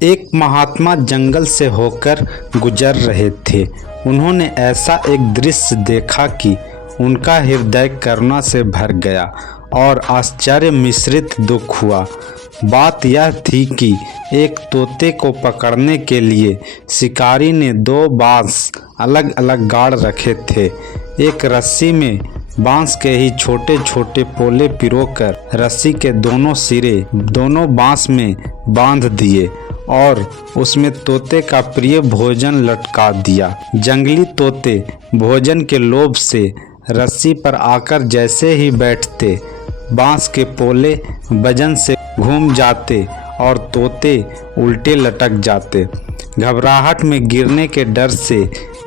एक महात्मा जंगल से होकर गुजर रहे थे। उन्होंने ऐसा एक दृश्य देखा कि उनका हृदय करुणा से भर गया और आश्चर्य मिश्रित दुख हुआ। बात यह थी कि एक तोते को पकड़ने के लिए शिकारी ने दो बांस अलग अलग गाड़ रखे थे। एक रस्सी में बांस के ही छोटे छोटे पोले पिरोकर रस्सी के दोनों सिरे दोनों बांस में बांध दिए और उसमें तोते का प्रिय भोजन लटका दिया। जंगली तोते भोजन के लोभ से रस्सी पर आकर जैसे ही बैठते, बांस के पोले वजन से घूम जाते और तोते उल्टे लटक जाते। घबराहट में गिरने के डर से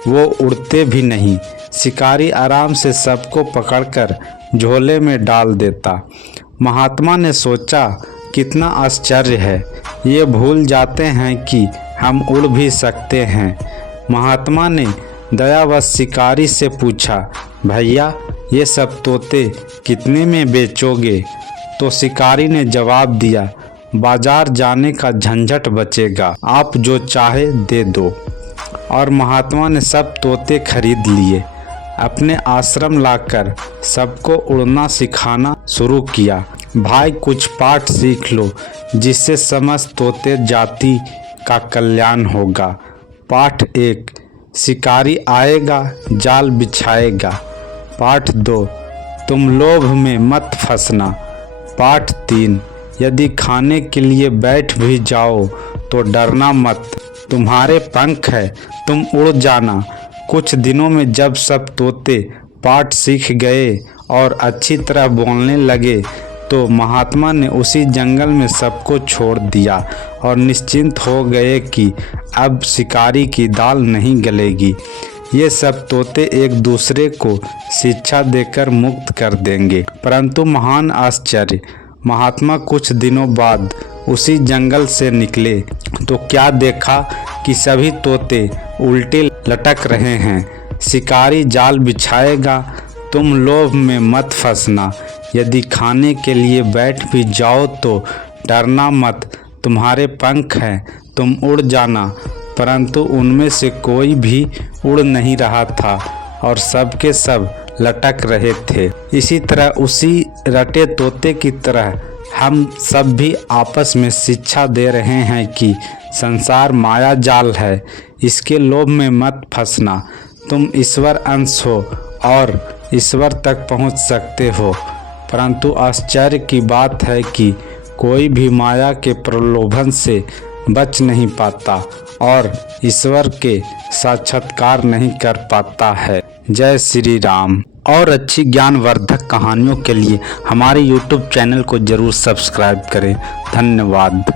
वो उड़ते भी नहीं। शिकारी आराम से सबको पकड़कर झोले में डाल देता। महात्मा ने सोचा, कितना आश्चर्य है, ये भूल जाते हैं कि हम उड़ भी सकते हैं। महात्मा ने दयावश शिकारी से पूछा, भैया ये सब तोते कितने में बेचोगे? तो शिकारी ने जवाब दिया, बाजार जाने का झंझट बचेगा, आप जो चाहे दे दो। और महात्मा ने सब तोते खरीद लिए। अपने आश्रम लाकर सबको उड़ना सिखाना शुरू किया। भाई कुछ पाठ सीख लो जिससे समस्त तोते जाति का कल्याण होगा। पाठ 1, शिकारी आएगा जाल बिछाएगा। पाठ 2, तुम लोभ में मत फंसना। पाठ 3, यदि खाने के लिए बैठ भी जाओ तो डरना मत, तुम्हारे पंख है, तुम उड़ जाना। कुछ दिनों में जब सब तोते पाठ सीख गए और अच्छी तरह बोलने लगे तो महात्मा ने उसी जंगल में सबको छोड़ दिया और निश्चिंत हो गए कि अब शिकारी की दाल नहीं गलेगी। ये सब तोते एक दूसरे को शिक्षा देकर मुक्त कर देंगे। परंतु महान आश्चर्य, महात्मा कुछ दिनों बाद उसी जंगल से निकले तो क्या देखा कि सभी तोते उल्टे लटक रहे हैं। शिकारी जाल बिछाएगा, तुम लोभ में मत फंसना, यदि खाने के लिए बैठ भी जाओ तो डरना मत, तुम्हारे पंख हैं, तुम उड़ जाना। परंतु उनमें से कोई भी उड़ नहीं रहा था और सबके सब लटक रहे थे। इसी तरह उसी रटे तोते की तरह हम सब भी आपस में शिक्षा दे रहे हैं कि संसार माया जाल है, इसके लोभ में मत फंसना। तुम ईश्वर अंश हो और ईश्वर तक पहुंच सकते हो। परंतु आश्चर्य की बात है कि कोई भी माया के प्रलोभन से बच नहीं पाता और ईश्वर के साक्षात्कार नहीं कर पाता है। जय श्री राम। और अच्छी ज्ञानवर्धक कहानियों के लिए हमारे YouTube चैनल को जरूर सब्सक्राइब करें। धन्यवाद।